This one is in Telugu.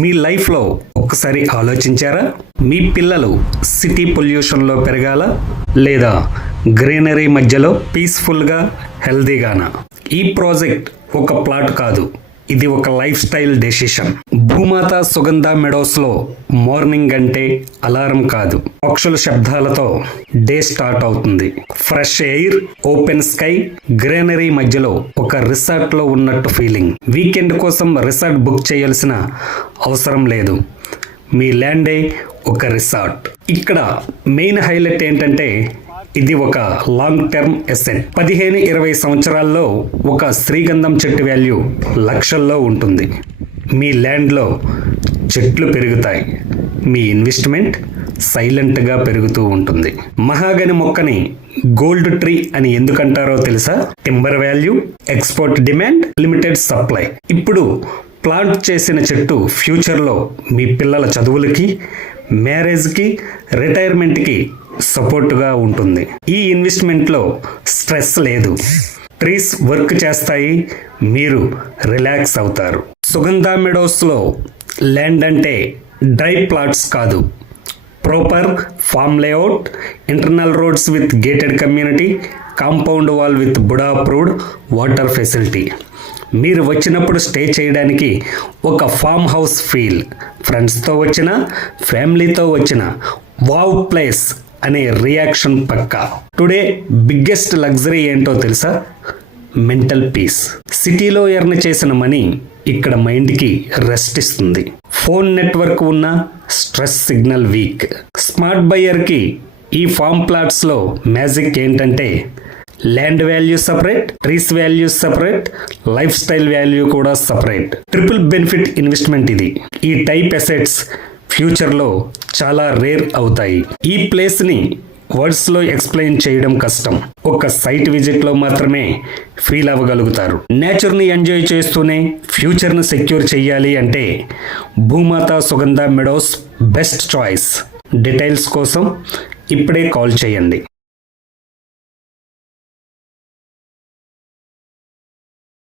మీ లైఫ్లో ఒక్కసారి ఆలోచించారా? మీ పిల్లలు సిటీ పొల్యూషన్లో పెరగాల లేదా గ్రీనరీ మధ్యలో పీస్ఫుల్గా హెల్దీగానా? ఈ ప్రాజెక్ట్ ఒక ప్లాట్ కాదు, ఇది ఒక లైఫ్ స్టైల్ డెసిషన్. భూమాత సుగంధ మెడోస్లో మార్నింగ్ అంటే అలారం కాదు, పక్షుల శబ్దాలతో డే స్టార్ట్ అవుతుంది. Fresh air, open sky, greenery మధ్యలో ఒక రిసార్ట్ లో ఉన్నట్టు ఫీలింగ్. వీకెండ్ కోసం రిసార్ట్ బుక్ చేయాల్సిన అవసరం లేదు, మీ ల్యాండే ఒక రిసార్ట్. ఇక్కడ మెయిన్ హైలైట్ ఏంటంటే ఇది ఒక లాంగ్ టర్మ్ ఎసెట్. 15-20 సంవత్సరాల్లో ఒక శ్రీగంధం చెట్టు వాల్యూ లక్షల్లో ఉంటుంది. మీ ల్యాండ్లో చెట్లు పెరుగుతాయి, మీ ఇన్వెస్ట్మెంట్ సైలెంట్గా పెరుగుతూ ఉంటుంది. మహాగని మొక్కని గోల్డ్ ట్రీ అని ఎందుకంటారో తెలుసా? Timber value, export demand, limited supply. ఇప్పుడు ప్లాంట్ చేసిన చెట్టు ఫ్యూచర్లో మీ పిల్లల చదువులకి, మ్యారేజ్కి, రిటైర్మెంట్కి సపోర్టుగా ఉంటుంది. ఈ ఇన్వెస్ట్మెంట్లో స్ట్రెస్ లేదు, ట్రీస్ వర్క్ చేస్తాయి, మీరు రిలాక్స్ అవుతారు. సుగంధ మెడోస్లో ల్యాండ్ అంటే డ్రై ప్లాట్స్ కాదు, proper farm layout, internal roads with gated community, compound wall with BUDA approved water facility. మీరు వచ్చినప్పుడు స్టే చేయడానికి ఒక ఫామ్ హౌస్ ఫీల్. ఫ్రెండ్స్తో వచ్చిన, ఫ్యామిలీతో వచ్చిన వావ్ ప్లేస్ అనే రియాక్షన్ పక్కా. టుడే బిగ్గెస్ట్ లగ్జరీ ఏంటో తెలుసా? Mental peace. సిటీలో ఎర్న్ చేసిన మనీ ఇక్కడ మైండ్కి రెస్ట్ ఇస్తుంది. ఫోన్ నెట్వర్క్ ఉన్న, స్ట్రెస్ సిగ్నల్ వీక్. స్మార్ట్ బయ్యర్కి ఈ ఫామ్ ప్లాట్స్లో మ్యాజిక్ ఏంటంటే land value separate, trees value separate, life style value కూడా సపరేట్. ట్రిపుల్ బెనిఫిట్ ఇన్వెస్ట్మెంట్ ఇది. ఈ టైప్ అసెట్స్ ఫ్యూచర్లో చాలా రేర్ అవుతాయి. ఈ ప్లేస్ని వర్డ్స్లో ఎక్స్ప్లెయిన్ చేయడం కష్టం, ఒక సైట్ విజిట్లో మాత్రమే ఫీల్ అవ్వగలుగుతారు. నేచర్ని ఎంజాయ్ చేస్తూనే ఫ్యూచర్ను సెక్యూర్ చేయాలి అంటే భూమాత సుగంధ మెడోస్ బెస్ట్ చాయిస్. డీటెయిల్స్ కోసం ఇప్పుడే కాల్ చేయండి.